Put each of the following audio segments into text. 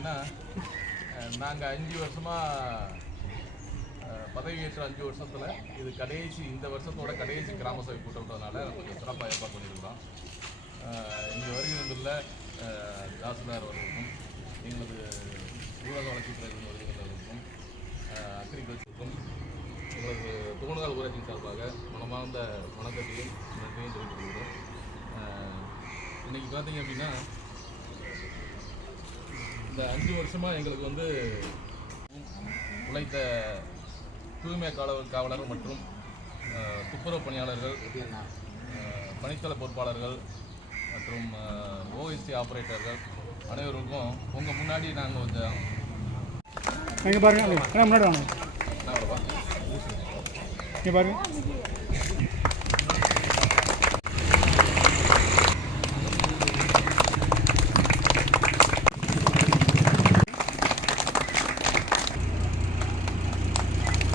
பார்த்தீங்கன்னா நாங்கள் அஞ்சு வருஷமாக பதவியேற்ற அஞ்சு வருஷத்தில் இது கடைசி இந்த வருஷத்தோட கடைசி கிராம சபை கூட்டம்ன்றதுனால கொஞ்சம் சிறப்பாக ஏற்பாடு பண்ணியிருக்கிறோம். இங்கே வருகிறதுல தாசில்தார் அவர்களுக்கும் எங்களது ஊரக வளர்ச்சித்துறை வருகிறவர்களுக்கும் அக்ரிகல்ச்சருக்கும் எங்களது தூணுகால் ஊராட்சி சார்பாக மனமார்ந்த வணக்கத்தையும் நன்றியும் தெரிவித்துக் கொள்கிறோம். இன்றைக்கி பார்த்தீங்க அப்படின்னா இந்த அஞ்சு வருஷமாக எங்களுக்கு வந்து உழைத்த தூய்மை காவலர் காவலர் மற்றும் துப்புரவு பணியாளர்கள் பணித்தள பொறுப்பாளர்கள் மற்றும் ஓஎஸ்டி ஆப்ரேட்டர்கள் அனைவருக்கும் உங்கள் முன்னாடி நாங்கள் கொஞ்சம் இங்கே பாருங்க முன்னாடி வாங்க? இங்கே பாருங்க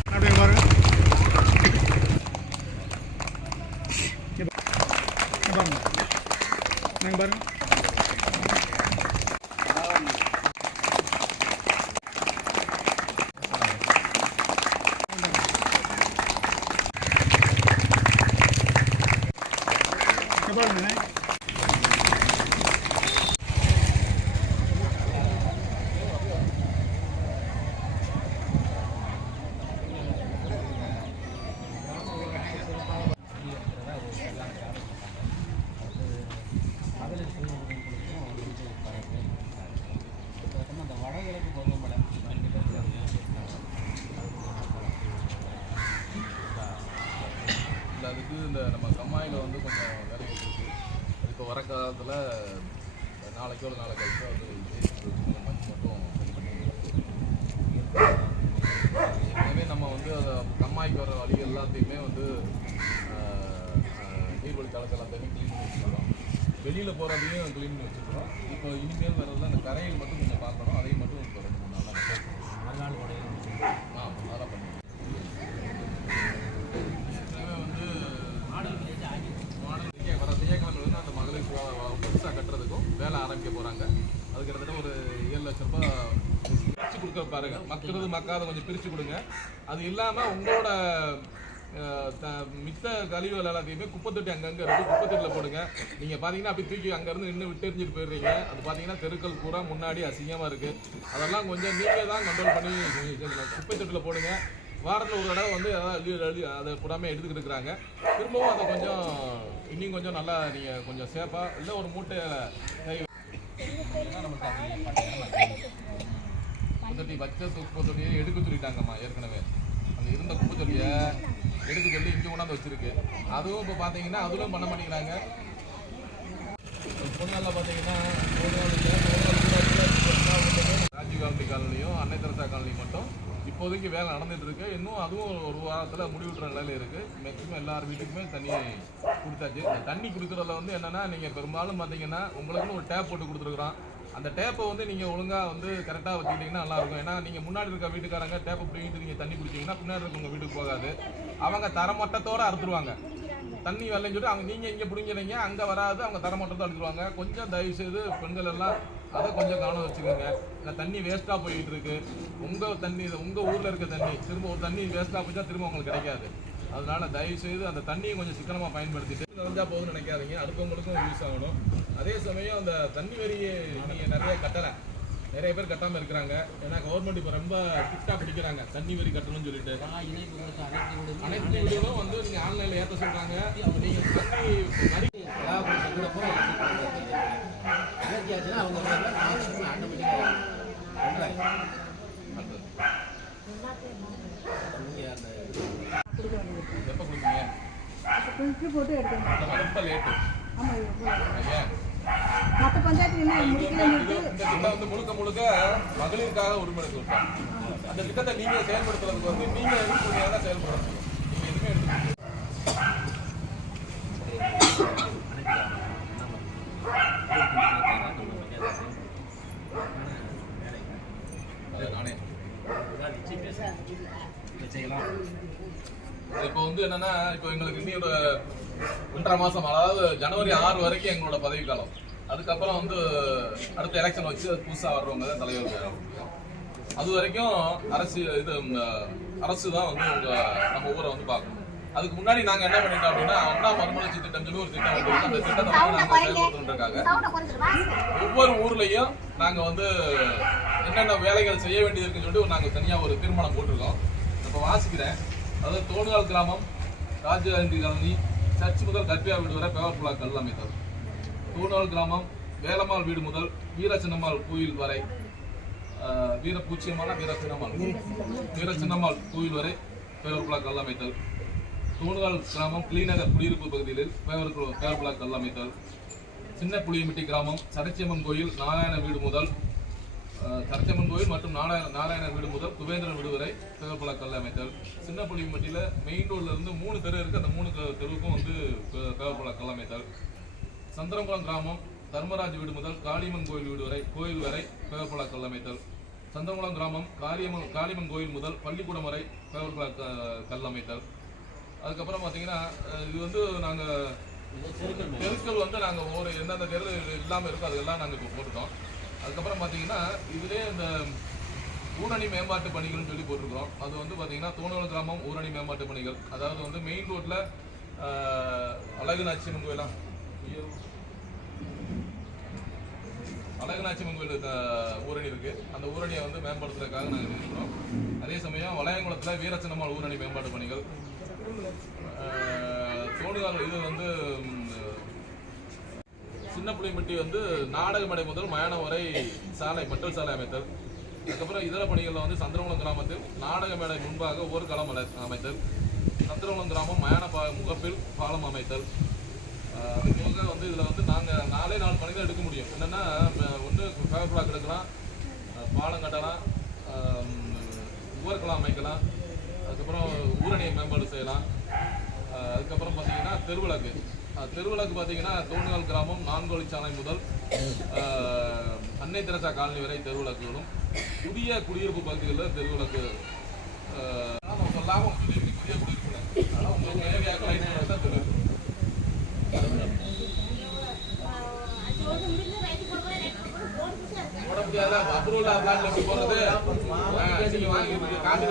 அப்படியே பாருங்க இங்க பா- இங்க பாருங்க நாங்கள் பாருங்க இங்க பாருங்க இல்லை அதுக்கு இந்த நம்ம கம்மாயில் வந்து கொஞ்சம் வேலை இருக்குது இப்போ வர நாளைக்கோ ஒரு நாளை கழிச்சோ அது கொஞ்சம் மட்டும் சரி நம்ம வந்து அதை கம்மாய்க்கு வர வழி எல்லாத்தையுமே வந்து நீர்வழி தளத்தில் எல்லாத்தையுமே க்ளீன் பண்ணி வச்சுக்கிறோம் வெளியில் போகிறதையும் க்ளீன் பண்ணி வச்சுக்கிறோம் இப்போ இனிமேல் வரதுல அந்த கரையில் மட்டும் கொஞ்சம் பார்க்கணும். அதையும் மட்டும் இப்போ ரெண்டு மூணு நாளாக ஆ அதெல்லாம் பண்ணி ஏற்கனவே வந்து மாடல் திங்க- வர திங்கக்கிழமை வந்து அந்த மகளிர் புதுசாக கட்டுறதுக்கும் வேலை ஆரம்பிக்க போகிறாங்க அது கிட்டத்தட்ட ஒரு ஏழு பிரித்து கொடுக்க பாருங்க. மக்கிறது மக்காத கொஞ்சம் பிரித்து கொடுங்க அது இல்லாமல் உங்களோட த- மித்த கழிவுகள் எல்லாத்தையுமே குப்பத்தொட்டி அங்கங்கே இருக்குது குப்பத்தொட்டியில் போடுங்க. நீங்கள் பார்த்தீங்கன்னா அப்படி தூக்கி அங்கேருந்து நின்று விட்டெறிஞ்சிட்டு போயிடுறீங்க. அது பார்த்தீங்கன்னா தெருக்கள் பூரா முன்னாடி அசிங்கமாக இருக்குது அதெல்லாம் கொஞ்சம் நீங்கள் தான் கண்ட்ரோல் பண்ணி குப்பைத்தொட்டியில் போடுங்க. வாரத்தில் ஒரு தடவை வந்து அதாவது அதை கூடாமல் எடுத்துக்கிட்டு இருக்கிறாங்க. திரும்பவும் அதை கொஞ்சம் இன்னும் கொஞ்சம் நல்லா நீங்கள் கொஞ்சம் சேஃபாக இல்லை ஒரு மூட்டை குப்பத்தொட்டி வச்ச குப்பத்தொட்டியை எடுக்க சொல்லிட்டாங்கம்மா ஏற்கனவே அந்த இருந்த குப்பத்தொட்டியை எடுக்க சொல்லி இங்கே கொண்டாந்து வச்சிருக்கு அதுவும் இப்போ பார்த்தீங்கன்னா அதுவும் பண்ண மாட்டேங்கிறாங்க பொண்ணால் பார்த்தீங்கன்னா ராஜீவ் காந்தி காலனியும் அன்னை தெரசா காலனி மட்டும் இப்போதைக்கு வேலை நடந்துட்டு இருக்கு இன்னும் அதுவும் ஒரு வாரத்தில் முடிவுற்ற நிலையில இருக்கு. மேக்சிமம் எல்லார் வீட்டுக்குமே தண்ணி கொடுத்தாச்சு இந்த தண்ணி கொடுக்குறதுல வந்து என்னன்னா நீங்க பெரும்பாலும் பார்த்தீங்கன்னா உங்களுக்குன்னு ஒரு டேப் போட்டு கொடுத்துருக்குறோம். அந்த டேப்பை வந்து நீங்க ஒழுங்கா வந்து கரெக்டாக வச்சுக்கிட்டீங்கன்னா நல்லா இருக்கும். ஏன்னா நீங்க முன்னாடி இருக்க வீட்டுக்காரங்க டேப்பை பிடிங்கிட்டு நீங்க தண்ணி குடிச்சீங்கன்னா பின்னாடி உங்கள் வீட்டுக்கு போகாது. அவங்க தரமட்டத்தோட அறுத்துருவாங்க. தண்ணி வரலன்னு சொல்லிட்டு அவங்க நீங்க இங்கே பிடிங்கிறீங்க அங்கே வராது அவங்க தரமட்டத்தை அடிச்சிருவாங்க கொஞ்சம் தயவு செய்து பெண்கள் எல்லாம் அதை கொஞ்சம் கவனம் வச்சுக்கோங்க இந்த தண்ணி வேஸ்டா போயிட்டு இருக்கு உங்க தண்ணி உங்க ஊர்ல இருக்க தண்ணி திரும்ப ஒரு தண்ணி வேஸ்டா போயிட்டா திரும்ப உங்களுக்கு கிடைக்காது அதனால தயவு செய்து அந்த தண்ணியை கொஞ்சம் சிக்கனமா பயன்படுத்திட்டு நிறைஞ்சா போதும்னு நினைக்காதீங்க அடுத்தவங்களுக்கும் யூஸ் ஆகணும் அதே சமயம் அந்த தண்ணி வரியை நீங்க நிறைய கட்டல நிறைய பேர் கட்டாம இருக்கிறாங்க ஏன்னா கவர்மெண்ட் இப்ப ரொம்ப ஸ்ட்ரிக்டா பிடிக்கிறாங்க தண்ணி வரி கட்டணும்னு சொல்லிட்டு அனைத்து வீடுகளும் வந்து நீங்க ஆன்லைன்ல ஏத்த சொல்றாங்க நீங்க தண்ணி வரி எப்ப பிரிச்சு போட்டு எடுக்கணும் ரொம்ப லேட்டு ஆமாம் மற்ற பஞ்சாயத்து என்ன இது முடிக்கல வந்து- திட்டம் முழுக்க முழுக்க மகளிருக்காக விட்டோம் அந்த திட்டத்தை நீங்க செயல்படுத்துறதுக்கு வந்து நீங்க எதிர்ப்பு தான் செயல்படணும். நீங்க எதுவுமே எடுத்து அது நானே இப்போ வந்து என்னன்னா இப்போ எங்களுக்கு இன்னும் ஒன்றரை மாசம் அதாவது ஜனவரி ஆறு வரைக்கும் எங்களோட பதவி காலம் அதுக்கப்புறம் வந்து அடுத்த எலெக்ஷன் வச்சு புதுசா வர்றவங்க தான் தலைவர் அது வரைக்கும் அரசு இது அரசு தான் வந்து நம்ம ஊரை வந்து பார்க்கணும். அதுக்கு முன்னாடி நாங்க என்ன பண்ணிட்டோம் அப்படின்னா அண்ணா மறுமலர்ச்சி திட்டம் சொல்லி ஒரு திட்டம் வந்து அந்த திட்டத்தை வந்து நாங்க செயல்படுத்துறதுக்காக ஒவ்வொரு ஊர்லயும் நாங்க வந்து என்னென்ன வேலைகள் செய்ய வேண்டியது இருக்குன்னு சொல்லிட்டு நாங்க தனியா ஒரு தீர்மானம் போட்டிருக்கோம். இப்ப வாசிக்கிறேன். அதாவது தோணுகால் கிராமம் ராஜகாந்தி காலனி சர்ச் முதல் கற்பியா வீடு வரை பேவர் புலா கல் அமைத்தல் தூணால் கிராமம் வேலம்மாள் வீடு முதல் வீரச்சின்னம்மாள் கோயில் வரை வீர பூச்சியமான வீரசின்னம்மாள் வீரசின்னம்மாள் கோயில் வரை பேவர் புலா கல் அமைத்தல். தூணுகால் கிராமம் கிளிநகர் குடியிருப்பு பகுதியில் பேவர் பேவர் புலா கல் அமைத்தல். சின்ன புளியமிட்டி கிராமம் சரச்சியம்மன் கோயில் நாராயண வீடு முதல் சரச்சியம்மன் கோயில் மற்றும் நாராயண நாராயண வீடு முதல் குபேந்திரன் வீடு வரை பேவர்புலா கல் அமைத்தல். சின்ன புளியம்பட்டியில் மெயின் இருந்து மூணு தெரு இருக்கு. அந்த மூணு தெரு- தெருவுக்கும் வந்து பேவர்புலா கல் அமைத்தல். சந்திரகுளம் கிராமம் தர்மராஜ் வீடு முதல் காளியம்மன் கோயில் வீடு வரை கோயில் வரை பேவர்புலா கல் அமைத்தல். சந்திரகுளம் கிராமம் காளியம்மன் காளியம்மன் கோயில் முதல் பள்ளிக்கூடம் வரை க- கல் அமைத்தல். அதுக்கப்புறம் பார்த்தீங்கன்னா இது வந்து நாங்கள் தெருக்கள் வந்து நாங்க ஒரு எந்தெந்த தெரு இல்லாம இருக்கோ அதெல்லாம் நாங்க இப்போ போட்டுட்டோம். அதுக்கப்புறம் பார்த்தீங்கன்னா இதிலே இந்த ஊரணி மேம்பாட்டு பணிகள்னு சொல்லி போட்டிருக்கிறோம். அது வந்து பார்த்தீங்கன்னா தோணல் கிராமம் ஊரணி மேம்பாட்டு பணிகள். அதாவது வந்து மெயின் ரோட்டில் அழகு நாச்சியம்மன் கோயிலாம் அழகுநாச்சி அழகுநாச்சியம்மன் கோயில் ஊரணி இருக்கு. அந்த ஊரணியை வந்து மேம்படுத்துறதுக்காக நாங்கள் இருக்கிறோம் அதே சமயம் வளையங்குளத்தில் வீரச்சனம்மாள் ஊரணி மேம்பாட்டு பணிகள். தோணுகால் இது வந்து சின்ன வந்து நாடக மேடை முதல் மயானம் வரை சாலை மட்டல் சாலை அமைத்தல். அதுக்கப்புறம் இதர பணிகளில் வந்து சந்திரகுளம் கிராமத்தில் நாடக மேடை முன்பாக ஒரு களம் அலை- அமைத்தல். சந்திரகுளம் கிராமம் மயான பா முகப்பில் பாலம் அமைத்தல். அது போக வந்து இதில் வந்து நாங்கள் நாலே நாலு பணிகள் எடுக்க முடியும். என்னென்னா ஒன்று ஃபேவர் பிளாக் எடுக்கலாம் பாலம் கட்டலாம் உவர்கலாம் அமைக்கலாம் அதுக்கப்புறம் ஊரணியை மேம்பாடு செய்யலாம். அதுக்கப்புறம் பார்த்தீங்கன்னா தெருவிளக்கு. ஆஹ் தெருவிளக்கு பார்த்தீங்கன்னா தோணுகால் கிராமம் நான்கொழிச்சாலை முதல் அன்னை தெரசா காலனி வரை தெருவிளக்குகளும். புதிய குடியிருப்பு பகுதிகளில் தெருவிளக்கு நம்ம சொல்லாம சொல்லியிருக்கு புதிய குடியிருப்புல அதனால உங்களுக்கு ஏரியாவுக்கு தான் தெருவிளக்கு போட முடியாதா அப்ரூவல் பிளான்ல போறது. வாங்கி காப்பி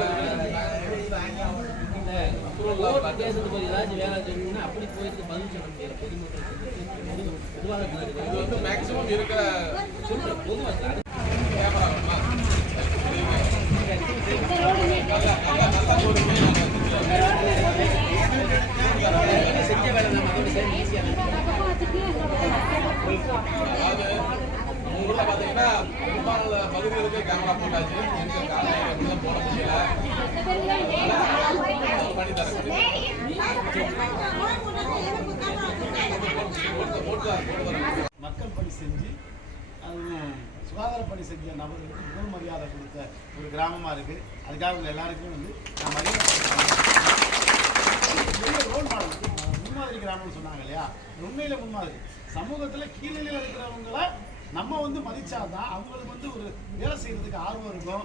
மேக்ஸிமம் இருக்கிற சொல்றேன் வேலை ஈஸியாக பகுதிகளுக்கு கேமரா போட்டாச்சு போட முடியல மக்கள் பணி செஞ்சு அதுவும் சுகாதார பணி செஞ்ச நபர்களுக்கு முதல் மரியாதை கொடுத்த ஒரு கிராமமாக இருக்கு. அதுக்காக அவங்க எல்லாருக்கும் வந்து நான் மரியாதை ரோல் மாடல் முன்மாதிரி கிராமம்னு சொன்னாங்க இல்லையா? உண்மையில் உண்மையில முன்மாதிரி. சமூகத்துல கீழ்நிலையில் இருக்கிறவங்கள நம்ம வந்து மதிச்சாதான் அவங்களுக்கு வந்து ஒரு வேலை செய்யறதுக்கு ஆர்வம் இருக்கும்.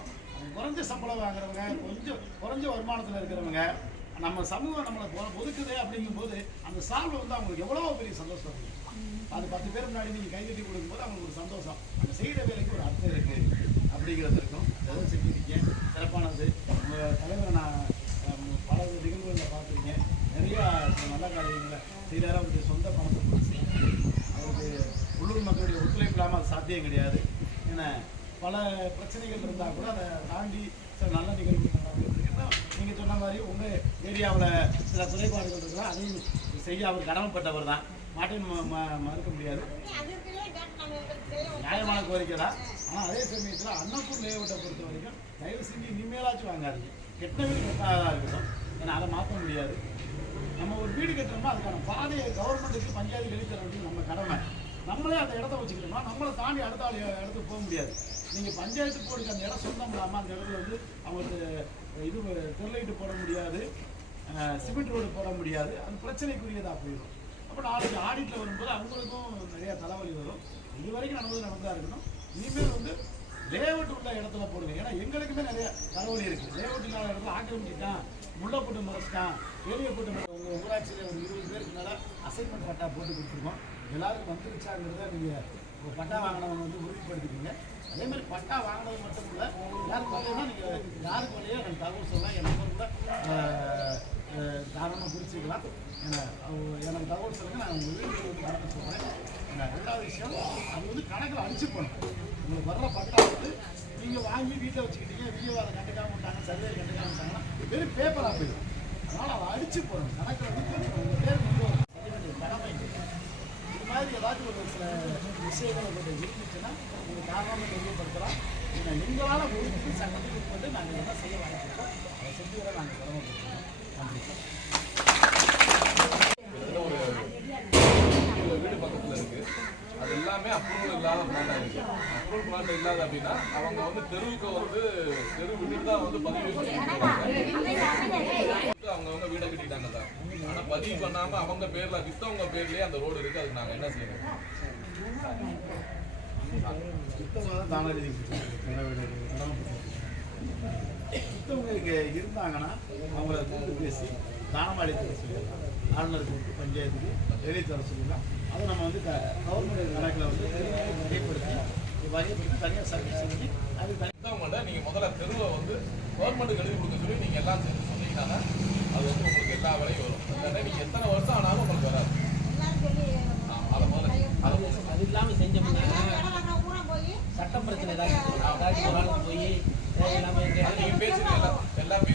குறைஞ்ச சம்பளம் வாங்குறவங்க கொஞ்சம் குறைஞ்ச வருமானத்துல இருக்கிறவங்க நம்ம சமூகம் நம்மளை ஒதுக்குதே அப்படிங்கும்போது அந்த சால்வை வந்து அவங்களுக்கு எவ்வளவோ பெரிய சந்தோஷம் இருக்கும் அது பத்து பேர் முன்னாடி நீங்க கைதட்டி கொடுக்கும்போது அவங்களுக்கு ஒரு சந்தோஷம். அந்த செய்கிற வேலைக்கு ஒரு அர்த்தம் இருக்கு. அப்படிங்கிறது இருக்கும். எதோ செஞ்சிருக்கீங்க? சிறப்பானது. உங்க தலைவரை நான் பல நிகழ்வுகளில் பார்த்துருக்கேன். நிறைய நல்ல காரியங்களை செய்கிறாரு அவருடைய சொந்த பணத்தை கொடுத்து அவருக்கு உள்ளூர் மக்களுடைய ஒத்துழைப்பு இல்லாமல் அது சாத்தியம் கிடையாது. ஏன்னா பல பிரச்சனைகள் இருந்தால் கூட அதை தாண்டி சில நல்ல நிகழ்வுகள் நடந்துருக்குன்னா நீங்கள் சொன்ன மாதிரி உங்கள் ஏரியாவில் சில குறைபாடுகள் இருக்கலாம் அதையும் செய்ய அவர் கடமைப்பட்டவர் தான். மாட்டேன் ம- ம- மறுக்க முடியாது. நியாயமான கோரிக்கை தான். ஆனால் அதே சமயத்தில் அன்னப்பூர் லேஅவுட்டை பொறுத்த வரைக்கும் தயவு செஞ்சு இனிமேலாச்சும் வாங்காதீங்க. கெட்ட வீடு கெட்டாதான் இருக்கட்டும். ஏன்னா அதை மாற்ற முடியாது. நம்ம ஒரு வீடு கட்டுறோம்னா அதுக்கான பாதையை கவர்மெண்ட்டுக்கு பஞ்சாயத்து எழுதி வேண்டியது நம்ம கடமை. நம்மளே அந்த இடத்த வச்சுக்கிட்டோம்னா நம்மளை தாண்டி அடுத்த ஆள் இடத்துக்கு போக முடியாது. நீங்கள் பஞ்சாயத்து போர்டுக்கு அந்த இடம் சொந்தம் இல்லாமல் அந்த இடத்துல வந்து அவங்களுக்கு இது தெருலைட்டு போட முடியாது. சிமெண்ட் ரோடு போட முடியாது. அது பிரச்சனைக்குரியதாக போயிடும். அப்போ நாளைக்கு ஆடிட்டில் வரும்போது அவங்களுக்கும் நிறையா தலைவலி வரும். இது வரைக்கும் நடந்தது நடந்தா இருக்கணும். இனிமேல் வந்து லேஅவுட் உள்ள இடத்துல போடுங்க. ஏன்னா எங்களுக்குமே நிறைய தலைவலி இருக்குது லேஅவுட் இல்லாத இடத்துல ஆக்கிரமிச்சிட்டான் முல்லை போட்டு முறைச்சிட்டான் வேலியை போட்டு மறை- ஊராட்சியில் ஒரு இருபது பேருக்கு மேலே அசைன்மெண்ட் பட்டா போட்டு கொடுத்துருக்கோம். எல்லாருக்கும் வந்துருச்சாங்கிறத நீங்கள் ஒரு பட்டா வாங்கினவங்க வந்து உறுதிப்படுத்திக்கிங்க. அதே மாதிரி பட்டா வாங்கினது மட்டும் இல்லை யாருக்கு வரலைன்னா நீங்கள் யாருக்கு வரலையோ எனக்கு தகவல் சொல்லலாம் என் நம்பர் கூட தாராளமாக குறிச்சிக்கலாம் எனக்கு தகவல் சொல்லுங்கள் நான் உங்கள் வீட்டுக்கு வந்து கணக்கு சொல்கிறேன் ரெண்டாவது விஷயம் அது வந்து கணக்கில் அடிச்சு போகணும் உங்களுக்கு வர்ற பட்டா வந்து நீங்கள் வாங்கி வீட்டில் வச்சுக்கிட்டீங்க வீடியோ அதை கண்டுக்காம விட்டாங்க சர்வே வெறும் பேப்பராக போயிடும் அதனால் அதை அடிச்சு போடணும் கணக்கில் வந்து உங்கள் பேர் கொண்டு வரணும் செய்ய வேண்டிய கடமை இது. மாதிரி ஏதாச்சும் ஒரு சில விஷயங்கள் கொஞ்சம் இருந்துச்சுன்னா நீங்கள் காரணமாக தெரியப்படுத்தலாம். நீங்கள் எங்களால் முடிஞ்சு சட்டத்துக்கு உட்பட்டு நாங்கள் என்ன செய்ய வாங்கிக்கிறோம் அதை செஞ்சு வர நாங்கள் கடமைப்படுத்துகிறோம் நன்றி கிட்டத்தட்ட ஒரு இருபது வீடு பக்கத்துல இருக்கு அது எல்லாமே அப்ரூவல் இல்லாத பிளாட்டா இருக்கு அப்ரூவல் பிளாட் இல்லாத அப்படின்னா அவங்க வந்து தெருவுக்கு வந்து தெரு விட்டு தான் வந்து பதிவு பண்ணிட்டு அவங்க வந்து வீடை கட்டிட்டாங்க தான். ஆனால் பதிவு பண்ணாம அவங்க பேர்ல வித்தவங்க பேர்லயே அந்த ரோடு இருக்கு. அதுக்கு நாங்க என்ன செய்யணும் தான் இருந்தாங்கன்னா அவங்கள கூப்பிட்டு பேசி தானமாக தர சொல்லிடலாம் ஆளுநர் கூப்பிட்டு பஞ்சாயத்துக்கு எழுதி தர சொல்லிடலாம் அதை நம்ம வந்து கவர்மெண்ட் கணக்கில் வந்து வகைப்படுத்தி வகைப்படுத்தி தனியாக சர்வீஸ் செஞ்சு அது தனி வித்தவங்கள்ட்ட நீங்க முதல்ல தெருவை வந்து கவர்மெண்ட்டுக்கு எழுதி கொடுக்க சொல்லி நீங்க எல்லாம் சேர்ந்து சொன்னீங்கன்னா அது வந்து உங்களுக்கு எல்லா வேலையும் வரும். இல்லைன்னா நீங்க எத்தனை வருஷம் ஆனாலும் உங்களுக்கு வராது. அதை முதல்ல அதை முதல்ல அது இல்லாம செஞ்சோம்னா சட்ட பிரச்சனை ஏதாச்சும் ஏதாச்சும் ஒரு ஆளுக்கு போய் எல்லாம் எல்லாம்